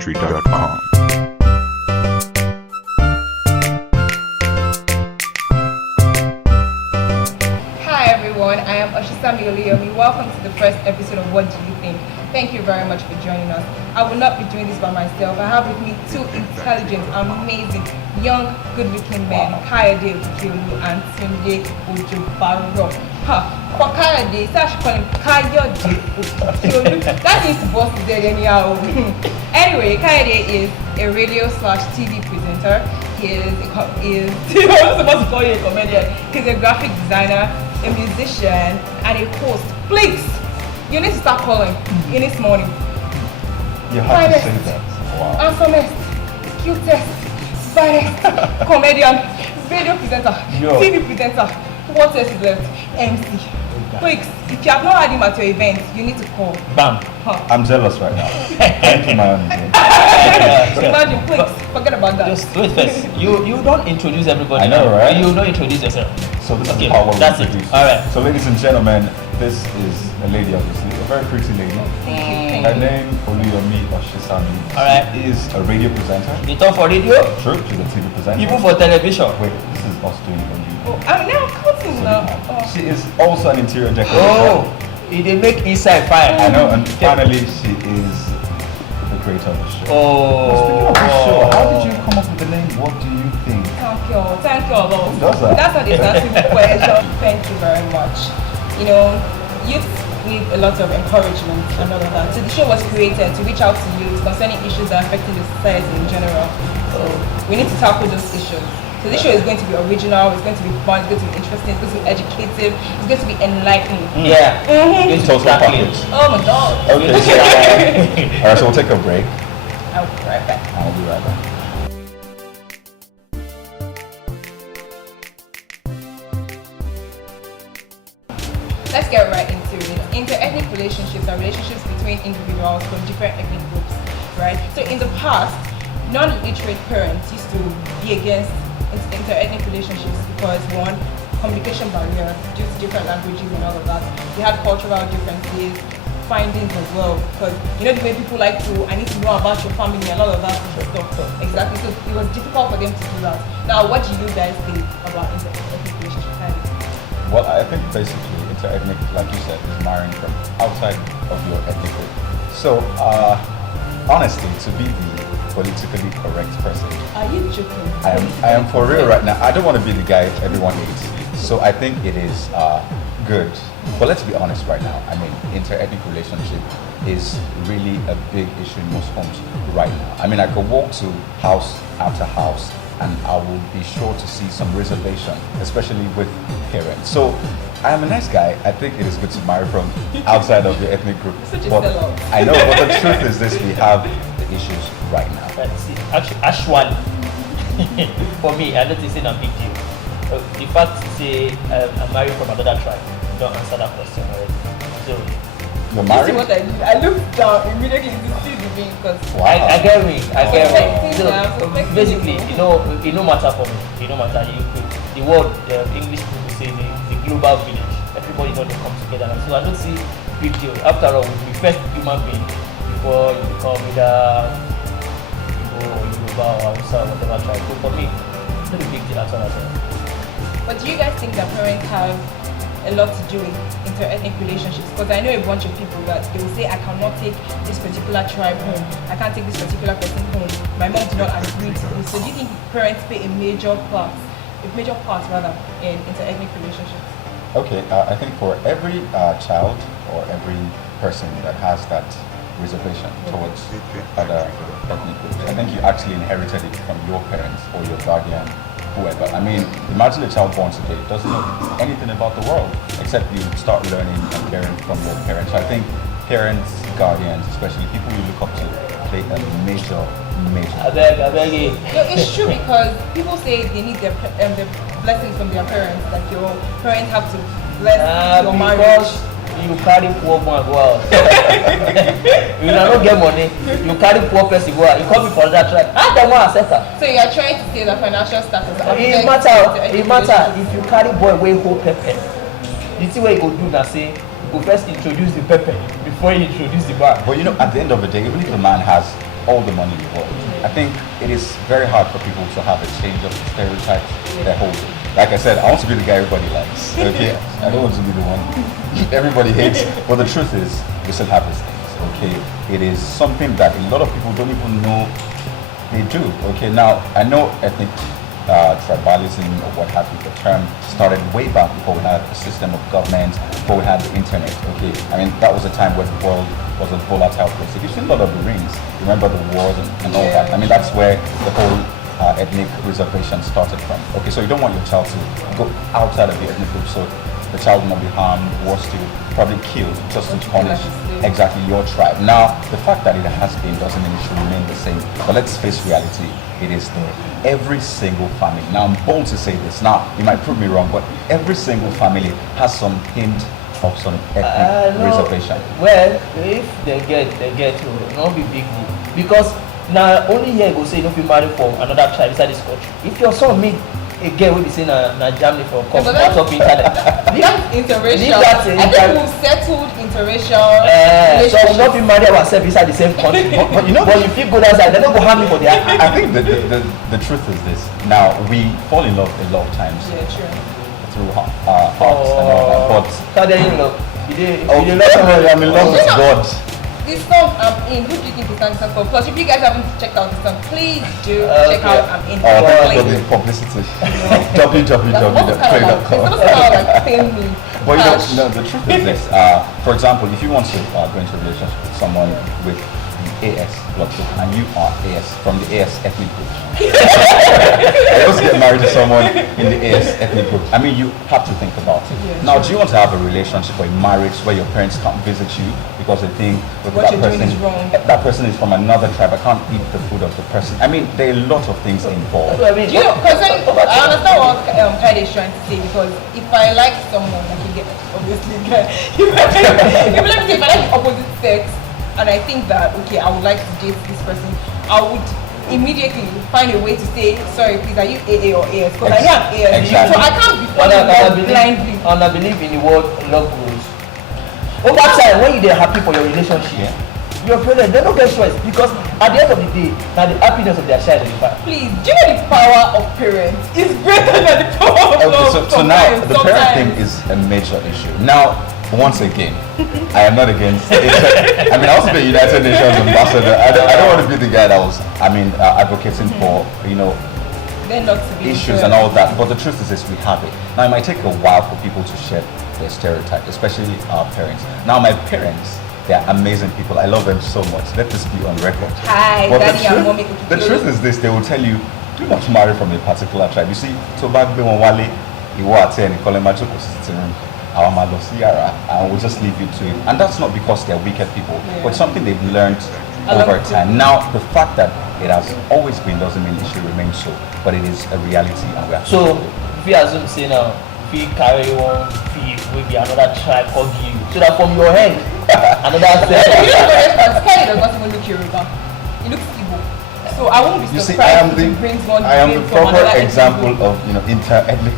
videography.com. Hi everyone, I am Oluyomi. Welcome to the first episode of What Do You Think? Thank you very much for joining us. I will not be doing this by myself. I have with me two intelligent, amazing, young, good-looking men, Kayode Okikiolu and Tunde Ojobaro. For Kayode, so I should call him Kayode Okikiolu. That means the boss is dead anyhow. Anyway, Kayode is a radio/TV presenter. He is I'm supposed to call you a comedian. He's a graphic designer, a musician, and a host. Please, you need to start calling in this morning. You have to say that. Wow. Handsomest, cutest, finest, comedian, radio presenter, TV presenter. What else is left? MC. Please, if you have not had him at your event, you need to call. Bam. I'm jealous right now. Thank you, my own name. Imagine, please, forget about that. Just wait first. You don't introduce everybody. I know, now. right? You don't introduce yourself. So this Okay, is how we're that's it. introduced. All right. So ladies and gentlemen, this is a lady, obviously, a very pretty lady. Thank Her you. name, Oluyomi Oshisami. All right. She is a radio presenter. You talk for radio, True, she's a TV presenter. even for television. Wait, this is us doing for you. Oh, I'm now counting now. Oh. She is also an interior decorator. Oh, they make inside fine. I know, and finally, she is the creator of the show. Speaking of the show, how did you come up with the name? What do you think? Thank you a lot. Who does that? That's how they start with question. Thank you very much. You know, youth need a lot of encouragement and all of that. So the show was created to reach out to youth concerning issues that are affecting the society in general. So we need to tackle those issues. So this show is going to be original, it's going to be fun, it's going to be interesting, it's going to be educative, it's going to be enlightening. Yeah. Mm-hmm. Total package. Oh my god. Okay. Alright, so we'll take a break. I'll be right back. I'll be right back. Let's get right into it. Inter-ethnic relationships are relationships between individuals from different ethnic groups, right? So in the past, non-literate parents used to be against inter-ethnic relationships because one, communication barrier due to different languages and all of that. We had cultural differences, findings as well, because you know the way people like to, I need to know about your family and all of that stuff. Exactly, so it was difficult for them to do that. Now, what do you guys think about inter-ethnic relationships? Well, I think basically inter-ethnic, like you said, is marrying from outside of your ethnic group. So, honestly, to be the politically correct person, Are you joking? I am for real right now. I don't want to be the guy everyone hates. So I think it is good. But let's be honest right now. I mean, inter-ethnic relationship is really a big issue in most homes right now. I mean, I could walk to house after house and I will be sure to see some reservation, especially with parents. So I am a nice guy. I think it is good to marry from outside of your ethnic group. Such a But sellout. I know, but the truth is this, we have the issues right now. But see, actually, for me, I don't think it's a big deal. The fact to say I'm married from another tribe, don't answer that question already. So You're You see married? what I did? I looked down immediately to see the being because Wow. I get me. Suspecting So now, suspecting basically, you. it no matter for me. It no matter. The word English people say the global village. Everybody know they come together. So I don't see big deal. After all, we first human being before you become either Igbo or Yoruba or Hausa or whatever tribe. So for me, it's not a big deal at all. But do you guys think that parents have a lot to do with inter-ethnic relationships? Because I know a bunch of people that they will say, I cannot take this particular tribe home. I can't take this particular person home. My mom did not agree to this. So do you think parents play a major part rather, in inter-ethnic relationships? Okay, I think for every child or every person that has that reservation towards other ethnic groups, I think you actually inherited it from your parents or your guardian, whoever. I mean, imagine a child born today doesn't know anything about the world except you start learning and caring from your parents. So I think parents, guardians, especially people you look up to, play a major. I beg you. No, it's true because people say they need their blessings from their parents. Like your parents have to bless your marriage. Because you carry poor man go out. You don't get money. You carry poor person go out. You come for that tribe. I don't want to accept that. So you are trying to say that financial status. It matter if you carry boy wey hold pepper. The thing wey you go do na say you go first introduce the pepper before you introduce the man. But you know, at the end of the day, even if the man has all the money in the world. I think it is very hard for people to have a change of stereotypes they hold. Like I said, I want to be the guy everybody likes. Okay, I don't want to be the one everybody hates. But the truth is, we still have these things. Okay, it is something that a lot of people don't even know they do. Okay, now I know ethnic tribalism or what have you, the term started way back before we had a system of government, before we had the internet. Okay, I mean that was a time where the world was a volatile place. If you've seen Lord of the Rings, remember the wars and all that. I mean that's where the whole ethnic reservation started from. Okay, so you don't want your child to go outside of the ethnic group, so the child will not be harmed, worse still, probably killed just to punish exactly your tribe. Now, the fact that it has been doesn't mean it should remain the same. But let's face reality, it is there. Every single family, now I'm bold to say this, now you might prove me wrong, but every single family has some hint of some ethnic reservation. Well, if they get to not be big deal. Because now only here go say you know if you marry for another tribe inside this country. If your son meet a girl will be saying na Germany for a couple of internet. That's interracial. I think we've settled interracial. So we'll not be married ourselves inside the same country. but you know, but if you go outside, they're not going to harm me for their. I think the truth is this. Now we fall in love a lot of times. Yeah, true. Through hearts and all that. But how dare you love? I'm in love with God. This song I'm in, who do you think is the song for? Plus, if you guys haven't checked out the song, please do check out I'm in. Thank you for the publicity. www.play.com. But you know, the truth is this. For example, if you want to go into a relationship with someone with AS blood group and you are AS from the AS ethnic group, I also get married to someone in the AS ethnic group. I mean, you have to think about it. Yeah, now, do you want to have a relationship or a marriage where your parents can't visit you because they think that person is from another tribe? I can't eat the food of the person. I mean, there are a lot of things involved. You know, because I understand what Kayode is trying to say, because if I like someone, I can get obviously if I like the opposite sex, and I think that okay, I would like to date this person, I would immediately find a way to say, sorry, please, are you AA or AS? Because I know I'm AS, exactly. so I can't be falling blindly. And I believe in the word love grows. Over time, when you're happy for your relationship, your parents, they don't get choice, because at the end of the day, now the happiness of their child is the fact. Please, do you know the power of parents is greater than the power of love? So now the parent thing is a major issue. Now, once again, I am not against it. I mean, I also be a United Nations ambassador. I don't want to be the guy that was, advocating for, issues and all that. But the truth is this, we have it. Now, it might take a while for people to shed their stereotype, especially our parents. Now, my parents, they're amazing people. I love them so much. Let this be on record. Hi, but Daddy and Mommy. the truth is this, they will tell you, do not marry from a particular tribe. You see, Tobagbe Wale, Iwo Ate, and Kolemacho Kositirum. And we'll just leave you to it. And that's not because they're wicked people, but something they've learned over time. Now, the fact that it has always been doesn't mean it should remain so, but it is a reality, and we have to so if you assume say now, if you carry one fee, maybe another tribe hug you, so that from your hand, another Kayode does not even look Yoruba. He looks Igbo. So I won't be surprised if he brings one. I am the proper example of inter-ethnic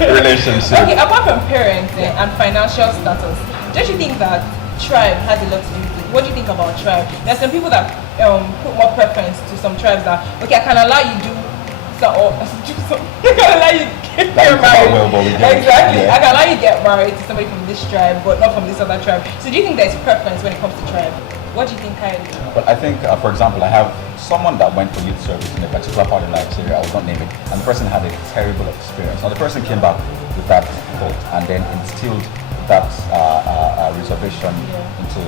relationship. Okay, apart from parents and financial status, don't you think that tribe has a lot to do with it? What do you think about tribe? There's some people that put more preference to some tribes that I can allow you do some, I can allow you get married. Exactly. Yeah. I can allow you get married to somebody from this tribe, but not from this other tribe. So do you think there's preference when it comes to tribe? What do you think, Kayode? Well, I think, for example, I have someone that went for youth service in a particular part of Nigeria, I will not name it, and the person had a terrible experience. Now, the person came back with that thought and then instilled that reservation into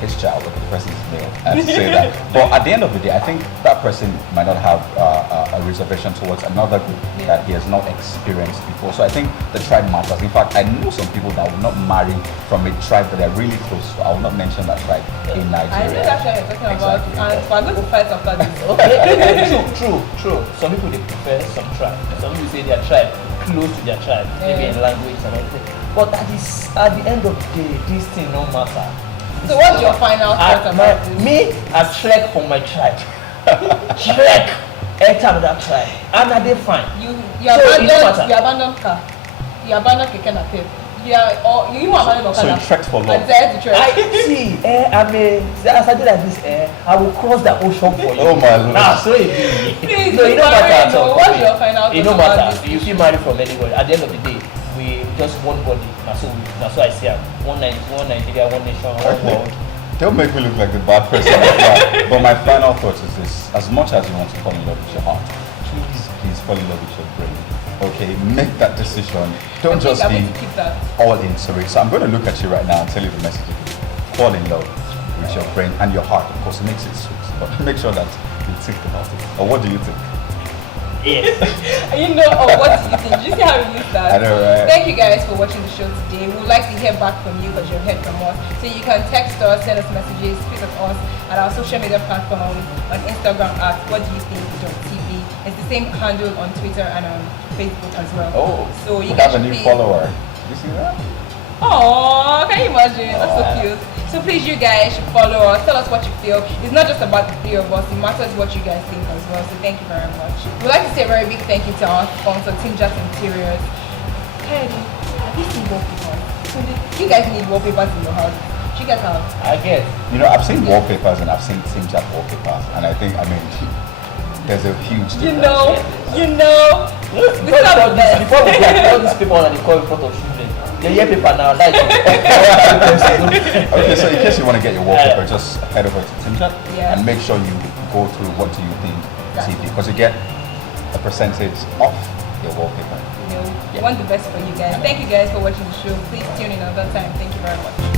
his child, but the person is male, to say that. But at the end of the day, I think that person might not have a reservation towards another group that he has not experienced before. So I think the tribe matters. In fact, I know some people that will not marry from a tribe that they're really close to. I will not mention that tribe in Nigeria. I know that tribe you're talking about, and we're going to fight after this. True. Some people they prefer some tribe. Some people say their tribe close to their tribe, maybe in language and everything. But at the end of the day, this thing no matter. So what's your final thought about this? Me, I trek from my tribe. Trek, enter another tribe. And are they fine? You abandon car. You abandon keke napep. Yeah, or you want to So you trekked for love. I see. As I do like this, I will cross the ocean for you. Oh my Lord. Nah, so it Please, no, it don't matter at all. what's your final It don't thoughts about matter. this You feel married from anybody. At the end of the day, we just one body. That's so I see am. One Nigeria, one nation, one world. Don't make me look like the bad person. But my final thought is this: as much as you want to fall in love with your heart, please fall in love with your brain. Okay, make that decision. Don't just be all into it. So I'm going to look at you right now and tell you the message. Fall in love with your brain and your heart. Of course, it makes it sweet, but make sure that you think about it. Or what do you think? Yes. You know, or what do you think? Did you see how we used that? I know, right? Thank you guys for watching the show today. We would like to hear back from you because you've heard from us. So you can text us, send us messages, tweet at us at our social media platforms on Instagram at whatdoyoutthink.tv. It's the same handle on Twitter and on Facebook as well. Oh, so you we have guys a new please... follower. You see that? Oh, can you imagine? That's so cute. So please, you guys should follow us. Tell us what you feel. It's not just about the three of us. It matters what you guys think as well. So thank you very much. We'd like to say a very big thank you to our sponsor, Tinjat Interiors. Kayode, have you seen wallpapers? You guys need wallpapers in your house. You guys have? I get. You know, I've seen wallpapers and I've seen Tinjat wallpapers, and I think, there's a huge difference. You know. Before we get all these people that they call in front of children, they hear paper now, like. Okay, so in case you want to get your wallpaper, just head over to Tinjat and make sure you go through what do you think TV, because you get a percentage off your wallpaper. We want the best for you guys. Thank you guys for watching the show. Please tune in another time. Thank you very much.